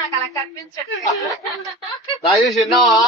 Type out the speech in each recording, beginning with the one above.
నాకు అలా కనిపించట్లేదు. రాజేష్ విన్నావా?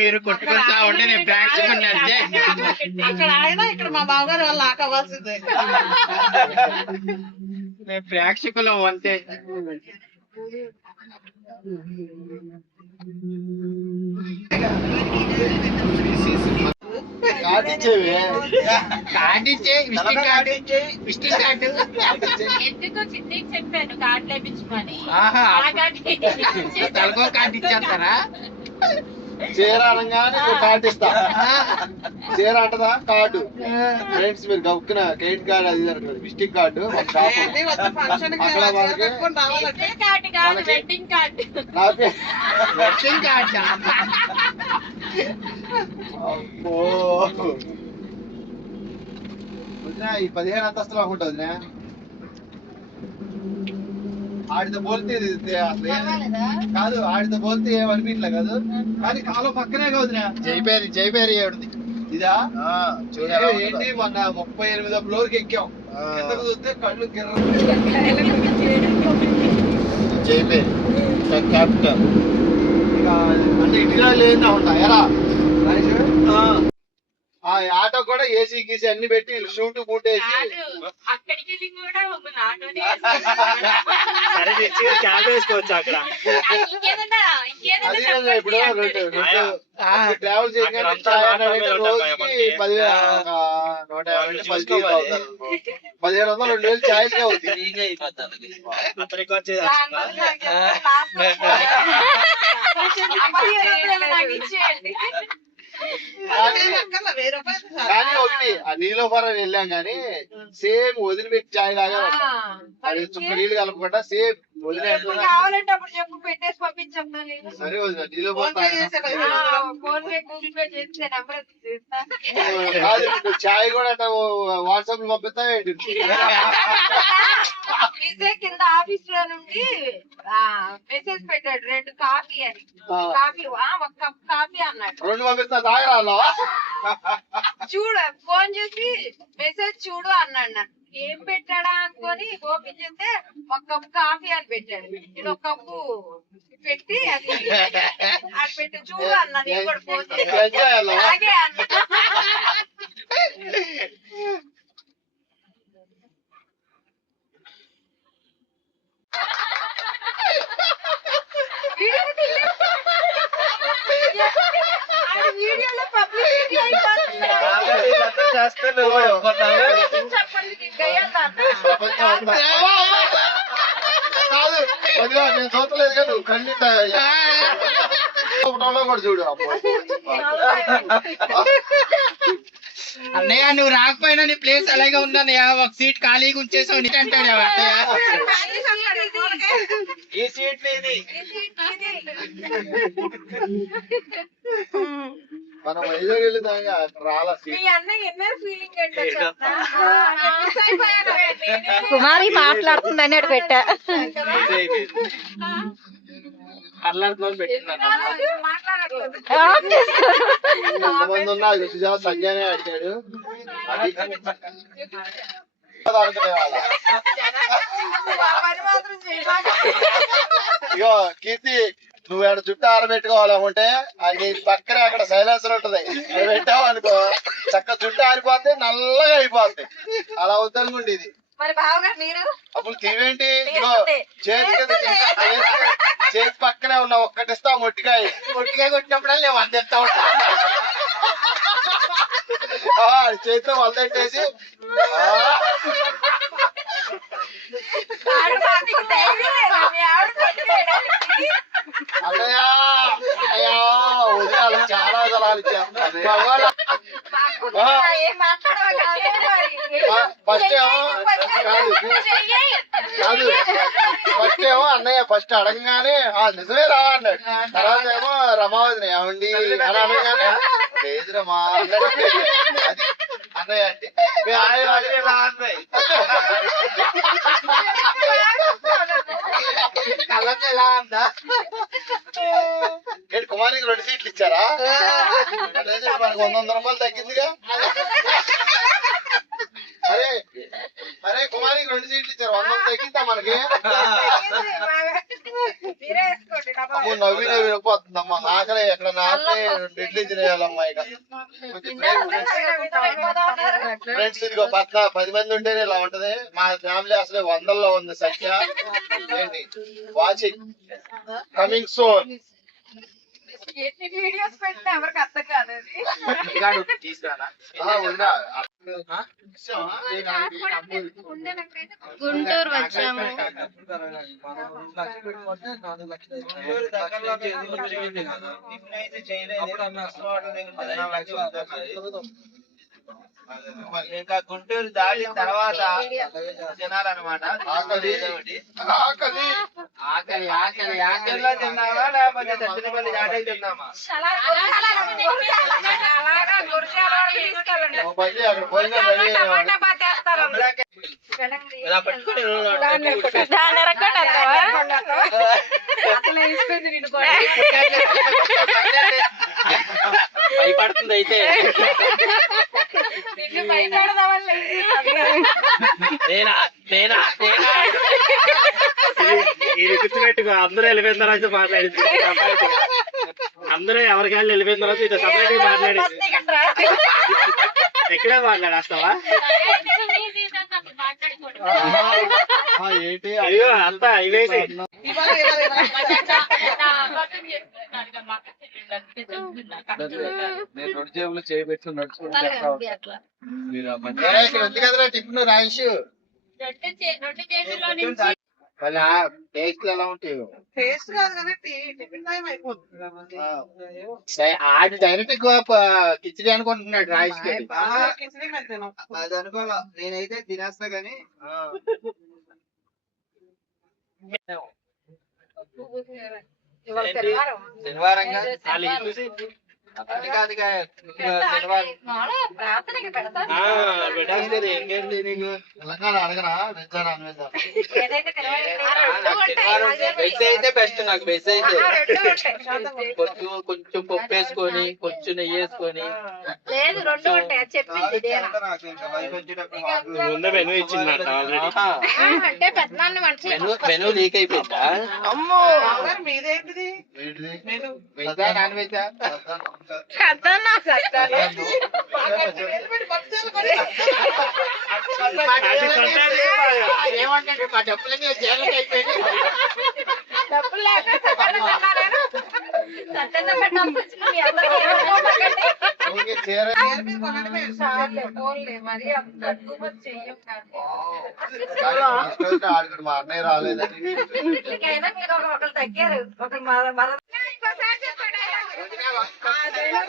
మీరు కొట్టుకొస్తా ఉంటే నేను ప్రేక్షకుని అంతే. అక్కడ ఆయన ఇక్కడ మా బావగారు వాళ్ళు నాకు అవ్వాల్సిందే. నేను ప్రేక్షకులం అంతే. చెప్పాను కార్డు వేయించమని. తలకో కార్డు ఇచ్చేస్తారా? చీర అనగానే కార్డు ఇస్తా. చీర అంటదా కార్డు. ఫ్రెండ్స్ మీరు గౌక్కున క్రెడిట్ కార్డు అది విజిటింగ్ కార్డు అక్కడ ఈ 15 అంతస్తులు అనుకుంటుంది. ఆడితో పోలితే అసలు కాదు, ఆడితో పోలితే ఏమనిపించలే కాదు, కానీ కాలం పక్కనే కాదునా. జైపేరి ఏడుంది ఇదా ఏంటి మొన్న 38వ ఫ్లోర్ కి ఎక్కాం. కిందకు చూస్తే కళ్ళు జైపేరి క్యాపిటల్. ఇక అంటే ఇంటిలో లేదా ఉంటా ఎరా ఆ ఆటో కూడా ఏసీ గీసి అన్ని పెట్టి షూట్ బూట్ వేసి అక్కడికి కూడా క్యాబ్ వేసుకోవచ్చు అక్కడ. అది ఇప్పుడు ట్రావెల్ చేసి రోజుకి 1,500 2,000 ఛాయిస్ గా అవుతుంది. కానీ ఒకటి ఆ నీలోఫర్ వెళ్ళాం కానీ సేమ్ వదిలిపెట్టి చాయ్ లాగా అది చుక్క నీళ్ళు కలపకుండా సేమ్ వదిలేంటే కావాలంటే అప్పుడు చెప్పు పెట్టేసి పంపించమ్మా. సరే వదిలే నీలోఫర్ కాదు చాయ్ కూడా వాట్సాప్ లో పంపిస్తా ఏంటి. ఇదే కింద ఆఫీస్ లో నుండి మెసేజ్ పెట్టాడు 2 కాఫీ అని. కాఫీ 1 కప్ కాఫీ అన్నాడు. 2 పంపిస్తా తాగరా చూడు ఫోన్ చేసి మెసేజ్ చూడు అన్నాడు. నన్ను ఏం పెట్టాడా అనుకొని ఓపెన్ చేస్తే 1 కప్ కాఫీ అని పెట్టాడు. నేను 1 కప్పు పెట్టి అది పెట్టి చూడు అన్నా. నేను కూడా ఫోన్ చేసి అలాగే అన్నా. వీడియోలో పబ్లిసిటీ అయిపోతుంది. నేను చూడలేదు కదా నువ్వు ఖండిత కూడా చూడు. అన్నయ్య నువ్వు రాకపోయినా నీ ప్లేస్ అలాగే ఉందన్నయ్య, ఒక సీట్ ఖాళీగా ఉంచేసావు నీకు అంటాడు. ఈ సీట్ మనం వైజాగ్ వెళ్ళి రాలా కుమారి మాట్లాడుతుందని అటు పెట్టా. ఎంతమంది ఉన్నా సంజయనే అడిగాడు. ఇగో కీర్తి నువ్వు ఏడ చుట్టూ ఆరబెట్టుకోవాలనుకుంటే అది పక్కనే అక్కడ సైలెన్సర్ ఉంటది, అది పెట్టావు అనుకో చక్క చుట్టూ ఆరిపోతే నల్లగా అయిపోద్ది. అలా వద్దనుకుంటే ఇది అప్పుడు తీవేంటి చేతి పక్కనే ఉన్నా ఒక్కటిస్తా మొట్టికాయ కొట్టినప్పుడల్లా నేను వందేస్తా ఉంటా. చేతితో వందెట్టేసి అన్నయ్య అయ్యా వదిలేయాలి, చాలా సలహాలు ఇచ్చాను. ఫస్ట్ ఏమో కాదు ఫస్ట్ ఏమో అన్నయ్య ఫస్ట్ అడగగానే నిజమే రా అన్నాడు. తర్వాత ఏమో రమావతిని ఏమండి అని అనగానే లేదు రమా అన్నాడు. అది అన్నయ్య అంటే కళ్ళకి ఎలా ఉందా? ఏంటి కుమారికి 2 సీట్లు ఇచ్చారా? అట్లయితే మనకు 100 రూపాయలు తగ్గిందిగా. అరే కుమారికి 2 సీట్లు ఇచ్చారు, 100 తగ్గిందా మనకి? మీరే వేసుకోండి డబ్బా. అమ్మో, నవ్వి వెళ్ళిపోతుందమ్మా. ఆకలి ఎక్కడ నాపే ఇడ్లీ తినేయాలమ్మా. ఇక ఫ్రెండ్స్, ఇదిగో 10 మంది ఉంటేనే ఇలా ఉంటది. మా ఫ్యామిలీ అసలు 100లో ఉంది సంఖ్య. ఏంటి వాచింగ్ కమింగ్ సోన్. ఎన్ని వీడియోస్ పెట్టినా ఎవరికి అర్థం కాదు అది. తీసుకురా ఉందా? గుంటూరు వచ్చాము. ఇంకా గుంటూరు దాటిన తర్వాత తినాలన్నమాట. ఆకలి ఆకలి ఆకలి ఆకలి ఆకలిలో తిన్నావా లేకపోతే సత్తినపల్లి దాటే తిన్నామా? అలాగా గురిజాల వరకు తీసుకెళ్ళండి. ఓ పని అక్కడ పోయినా రెడీ టమాటా బాత్ వేస్తారు. ఇలా పట్టుకొని దాన్ని ఎరగొట్టు అంటావా? అసలు వేసిపోయింది నిన్ను కూడా. భయపడుతుంది అయితే. నిన్ను భయపెడదామని లేచేసాను. నేనా నేనా నేనా ఇది గుర్తుపెట్టుకో, అందరూ వెళ్ళిపోయిన తర్వాత మాట్లాడింది. అందరూ ఎవరికాళ్ళు వెళ్ళిపోయిన తర్వాత ఇది సపరేట్ గా మాట్లాడింది. ఎక్కడే మాట్లాడేస్తావా? ఏంటి అయ్యో అంతా అయిపోయింది. నేను 2 జేబులు చేయబెట్టి నడుచుకుంటూ అట్లా ఇక్కడ ఉంది కదరా టిఫిన్ రాయిష్. మళ్ళీ టేస్ట్ ఎలా ఉంటాయి? టేస్ట్ కాదు కానీ టిఫిన్ టైం అయిపోతుంది. ఆడి డైరెక్ట్ కిచిడి అనుకుంటున్నాడు రాయిష్ గారి. కిచడీ మేము తినం. అది అనుకోవాలా, నేనైతే తినేస్తా గానీ ఇవాళ శనివారం. శనివారంగా అది కాదు శనివారం ప్రార్థనకి పెడతాను. పెట్టేస్తుంది. ఇంకేంటి నీకు తెలంగాణ అడగరా వెజ్ నాన్ వెజ్? ఏదైతే తినవాలి. వెజ్ అయితే బెస్ట్. నాకు వెజ్ అయితే రెండు ఉంటాయి. కొంచెం పప్పు వేసుకొని కొంచెం నెయ్యి వేసుకొని లేదు, 2 ఉంటాయి. అది చెప్పింది దేనా. ముందే మెనూ ఇచ్చిందట ఆల్రెడీ. అంటే పెద్దనాన్న వంట మెనూ లీక్ అయిపోయిందా? అమ్మో, మరి మీదేంటిది? వీటిది నేను వెజ్జా నాన్ వెజ్జా? పెద్దనా పెద్దనా. ఏమంటే మా డబ్బులన్నీ జైలుకి అయిపోయింది. డబ్బులు లేక సత్తానం తిన్నారేనా? సత్తానం పెట్టాల్సి వచ్చింది. మీ అందరికీ ఏమనుకోకండి. ఓకే, చీర మీరు కొనండి, మేము చాలే, పోన్లే, మరి అంత too much చెయ్యం కానీ. ఆడికి మా అన్నయ్య రాలేదని. ఇకైనా మీరు ఒకరు తగ్గారు. ఒకరు ఇంకోసారి చెప్పండి.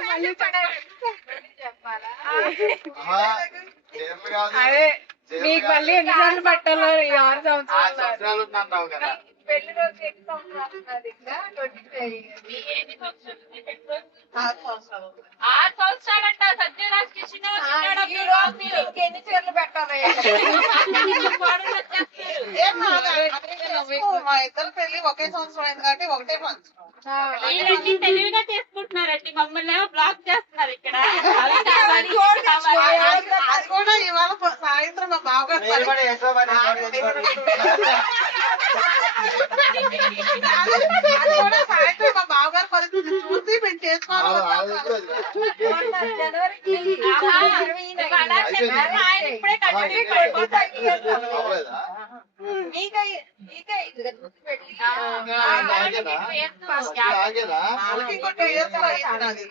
మళ్ళీ పడారు. చెప్పాలా? చీరలు కాదు. అదే చీరలు మీకు కాదు. మళ్ళీ ఎన్నిసార్లు పట్టాలో ఈ 6 ఆ సంవత్సరాలు సంవత్సరాలు ఉన్నావు కదా. పెళ్లి రోజు ఎన్ని సంవత్సరాలు ఉన్నది? ఇంకా 25. 6 సంవత్సరాలు. 6 సంవత్సరాలు అంట. సత్యరాజ్ కృష్ణ ఎన్ని చీరలు పెట్టాలి? ఏం కాదు, అదే చేసుకో. మా ఇద్దరు పెళ్లి ఒకే సంవత్సరం అయింది కాబట్టి ఒకటే పంచం. తెలివిగా తీసుకుంటున్నారండి, మమ్మల్ని బ్లాక్ చేస్తున్నారు ఇక్కడ. అది కూడా ఇవాళ సాయంత్రం మా బావగారు మీరు కూడా వేసుకోమని అది కూడా సాయంత్రం మా బావగారు పరిస్థితి చూసి మేము చేసుకోవాలి. జనవరికి ఆయన ఇప్పుడే కంటిన్యూ అవ్వలేదా? ఆగేనా? వాళ్ళకి ఇంకో 2 years లో అయింది నాది.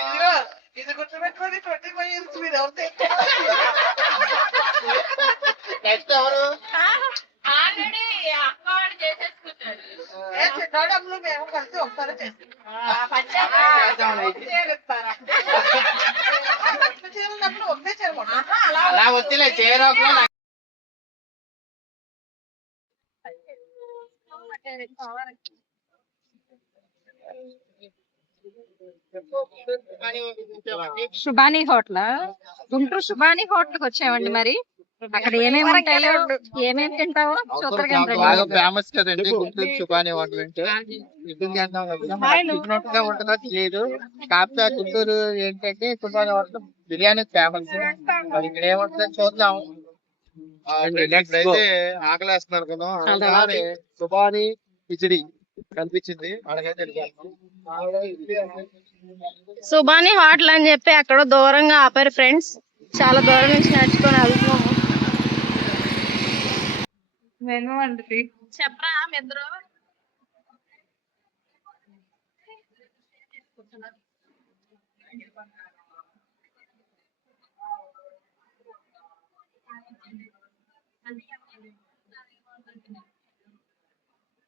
ఇదిగో, ఇది గుర్తుపెట్టుకోండి, 25 years మీరు ఎవరితే నెక్స్ట్ ఎవరు? ఆల్రెడీ అక్క వాడు చేసేసుకున్నాడు. చిన్నప్పుడు మేము కలిసి ఒకసారి చేస్తాం. చీరన్నప్పుడు ఒకటే చీర కొంటాం. అలా వద్దులే చేరోకు. శుభాని హోటల్, గుంటూరు శుభాని హోటల్కి వచ్చామండి. మరి అక్కడ ఏమేమి ఉంటాయో ఏమేమి తింటావో చూద్దరు బాగా ఫేమస్ కదండి గుంటూరు సుబాని హోటల్ అంటే ఇడ్లీ అంటాం కదా తిన్నట్టుగా ఉంటుందో తెలియదు. కాకపోతే గుంటూరు ఏంటంటే సుబాని హోటల్ బిర్యానీ ఫేమస్. మరి ఇక్కడ ఏముంటుందో చూద్దాం. ఇప్పుడైతే ఆకలేస్తున్నారు కదా అలాగే సుబాని కిచిడి కనిపించింది మనకైతే సుబాని హోటల్ అని చెప్పి అక్కడ దూరంగా ఆపారు ఫ్రెండ్స్. చాలా దూరం నుంచి నడుచుకొని వెళ్తున్నాము. మెను అండి చెప్పరా మిద్దరు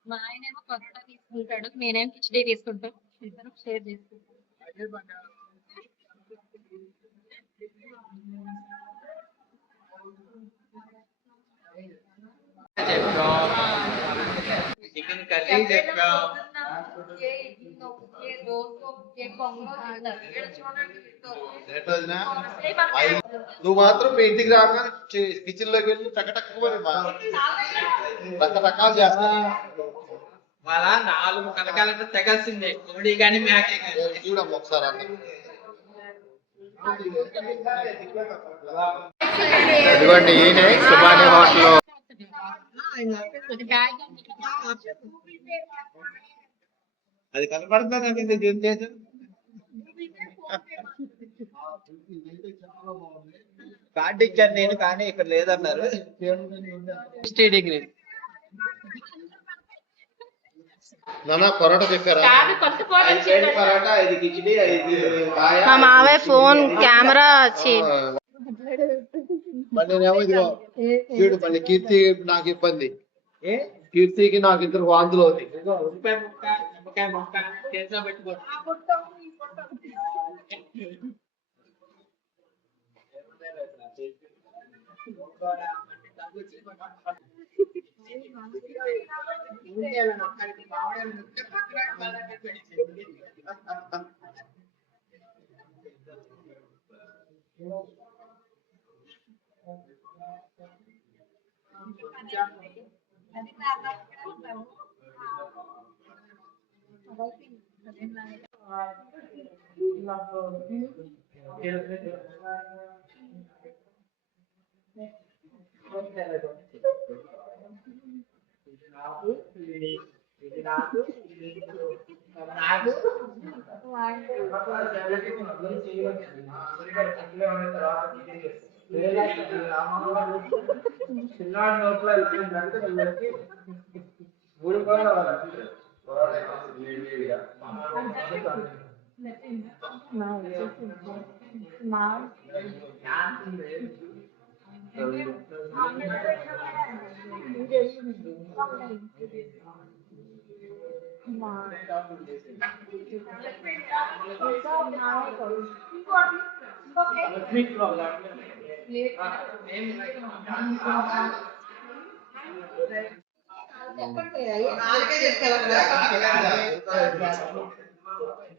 మా ఆయనేమో కొత్త తీసుకుంటాడు, నేనేం కిచడీ తీసుకుంటాను. ఇద్దరం షేర్ చేసుకుంటాం. చికెన్ కర్రీ చెప్పాం. నువ్వు మాత్రం మీ ఇంటికి రాక కిచెన్ లోకి వెళ్ళి టకటక్కుమని రకరకాలు చేస్తా. వాళ్ళ 4 కనకాలంటే తెగాల్సిందే, కోడి కానీ మేకే కానీ. చూడమ్మ ఒకసారి అన్న ఇదిగోండి ఈయన సుబాని హోటల్. అది కనపడుతుందండి దీని చేసి కార్డు ఇచ్చాను నేను, కానీ ఇక్కడ లేదన్నారు. 60 డిగ్రీ నాన్న పరోటా చెప్పారా? పరోటా, 5 కిచిడి, 5 మా మావయ్య ఫోన్ కెమెరా మళ్ళీ నేనేమో ఇదిగో చూడు మళ్ళీ కీర్తి నాకు ఇబ్బంది, కీర్తికి నాకు ఇద్దరు వాంతులు అవుతాయి. రూపాయి ముక్క, నిమ్మకాయ ముక్క చేతిలో పెట్టుకోండి.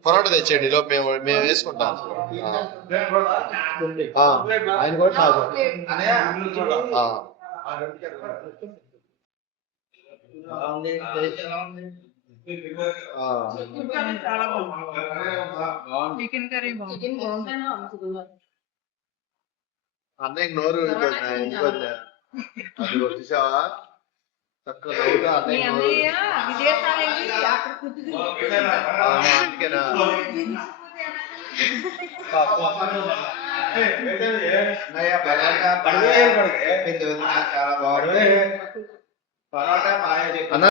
పరోటా తెచ్చేయండి లోపు మేము వేసుకుంటాం. ఆయన కూడా నాకు చికెన్ కర్రీ బాగుంది. అన్నయ్య నోరు ఇబ్బంది అది వచ్చేసావా చక్కగా నవ్వుతా అన్నయ్య నోరు విదేశాలు వెళ్ళి అక్కడ అందుకేనా చాలా బాగుంది. పరోటా బాగా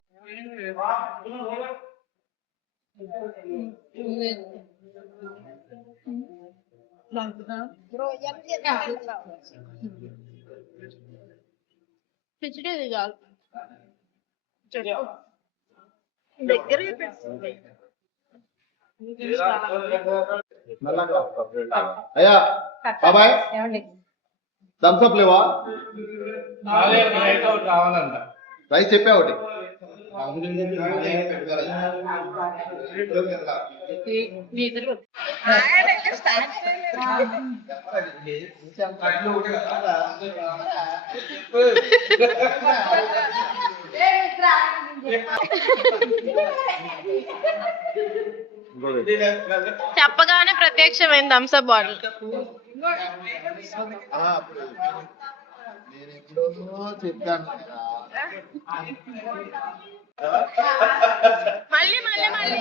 అయ్యా బాబాయ్ థమ్స్అప్ లేవా? రావాలంట. రైస్ చెప్పా ఒకటి చెప్పగానే ప్రత్యక్షమైంది థమ్స్అప్ బాటిల్. అప్పుడు నేను ఎప్పుడో చెప్పాను కదా. మళ్ళీ మళ్ళీ మళ్ళీ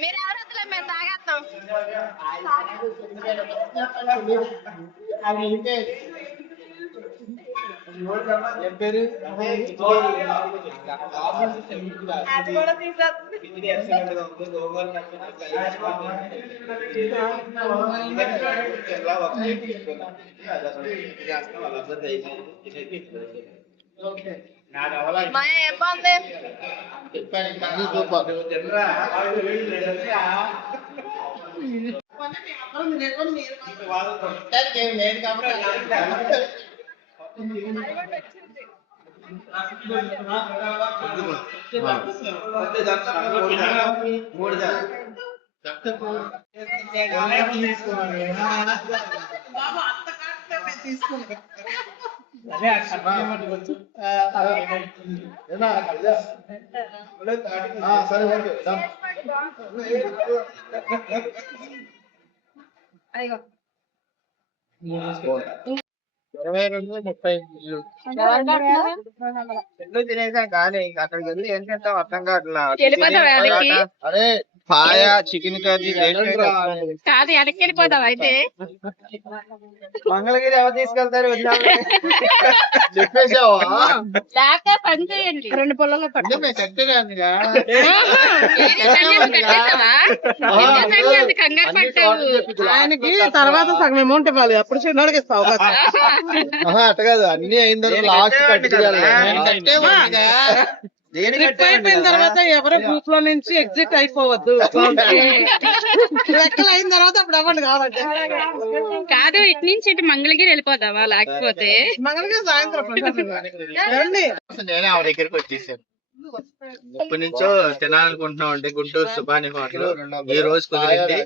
మీరు ఎవరొద్దులే, మేము తాగేస్తాం. అది కూడా తీసేస్తుంది. మాయ ఏం బాగుంది? అన్ని సూపర్. బాబా అంత కాకపోతే తీసుకుంటా. సరే ఓకే డన్. అయ్యో 22-30 ఇల్లు తినేసాం కానీ ఇంక అక్కడికి వెళ్ళి ఏం చేస్తాం అర్థం కావట్లా. వెళ్ళిపోతావా వెనక్కి? అరే పాయ చికెన్ కర్రీ కాదు, వెనక్కి వెళ్ళిపోతావు అయితే. మంగళగిరి ఎవరు తీసుకెళ్తారు? చెప్పేసావా? లేకపోతే పని చేయండి, 2 పుల్లలు కట్టేదాన్నిగా కంగారు పట్టావు. ఆయనకి తర్వాత సగం అమౌంట్ ఇవ్వాలి, అప్పుడు చిన్నోడికి ఇస్తావు. అట్ట కాదు, అన్ని అయిన తర్వాత లాస్ట్ ట్రిప్ అయిపోయిన తర్వాత ఎవరో గ్రూప్ లో నుంచి ఎగ్జిట్ అయిపోవద్దు. లెక్కలు అయిన తర్వాత అప్పుడు అవ్వండి కావాలంటే. కాదు, ఇటు నుంచి ఇటు మంగళగిరి వెళ్ళిపోతావా? లేకపోతే మంగళగిరి సాయంత్రం రండి. నేనే ఆవిడ దగ్గరికి వచ్చేసాను. ఎప్పటి నుంచో తినాలనుకుంటున్నాం అండి గుంటూరు సుబాని హోటల్. ఈ రోజు కుదిరింది.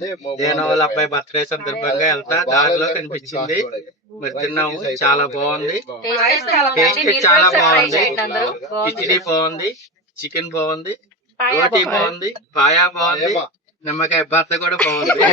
నేను వాళ్ళ అబ్బాయి బర్త్డే సందర్భంగా వెళ్తా దారిలో కనిపించింది, మరి తిన్నాము. చాలా బాగుంది, టేస్ట్ చాలా బాగుంది. కిచిడి బాగుంది, చికెన్ బాగుంది, రోటీ బాగుంది, పాయా బాగుంది, నిమ్మకాయ భర్త కూడా బాగుంది.